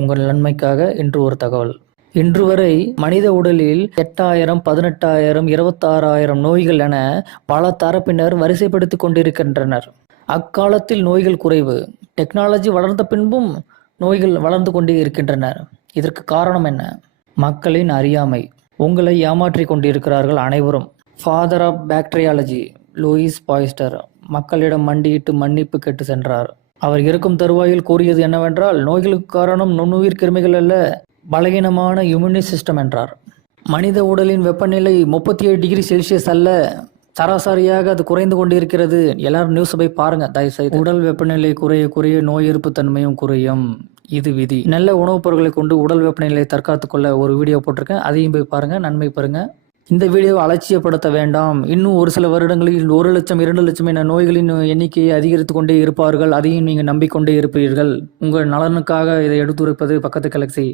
உங்கள் நன்மைக்காக இன்று ஒரு தகவல். இன்று வரை மனித உடலில் 8,000, 18,000, 26,000 நோய்கள் என பல தரப்பினர் வரிசைப்படுத்திக் கொண்டிருக்கின்றனர். அக்காலத்தில் நோய்கள் குறைவு. டெக்னாலஜி வளர்ந்த பின்பும் நோய்கள் வளர்ந்து கொண்டே இருக்கின்றன. இதற்கு காரணம் என்ன? மக்களின் அறியாமை. உங்களை ஏமாற்றிக் கொண்டிருக்கிறார்கள் அனைவரும். Father of bacteriology Louis Pasteur மக்களிடம் மண்டியிட்டு மன்னிப்பு கேட்டு சென்றார். அவர் இருக்கும் தருவாயில் கூறியது என்னவென்றால், நோய்களுக்கு காரணம் நுண்ணுயிர் கிருமிகள் அல்ல, பலகீனமான இம்யூனி சிஸ்டம் என்றார். மனித உடலின் வெப்பநிலை 37 டிகிரி செல்சியஸ் அல்ல, சராசரியாக அது குறைந்து கொண்டிருக்கிறது. எல்லாரும் நியூஸ் போய் பாருங்க தயவுசெய்து. உடல் வெப்பநிலை குறைய குறைய நோய் எதிர்ப்பு தன்மையும் குறையும். இது விதி. நல்ல உணவுப் பொருட்களை கொண்டு உடல் வெப்பநிலையை தற்காத்துக் கொள்ள ஒரு வீடியோ போட்டிருக்கேன், அதையும் போய் பாருங்க, நன்மை பெறுங்க. இந்த வீடியோவை அலட்சியப்படுத்த வேண்டாம். இன்னும் ஒரு சில வருடங்களில் 1 லட்சம் 2 லட்சம் என நோய்களின் எண்ணிக்கையை அதிகரித்து கொண்டே இருப்பார்கள். அதையும் நீங்கள் நம்பிக்கொண்டே இருப்பீர்கள். உங்கள் நலனுக்காக இதை எடுத்துரைப்பது பக்கத்து கலெக்சி.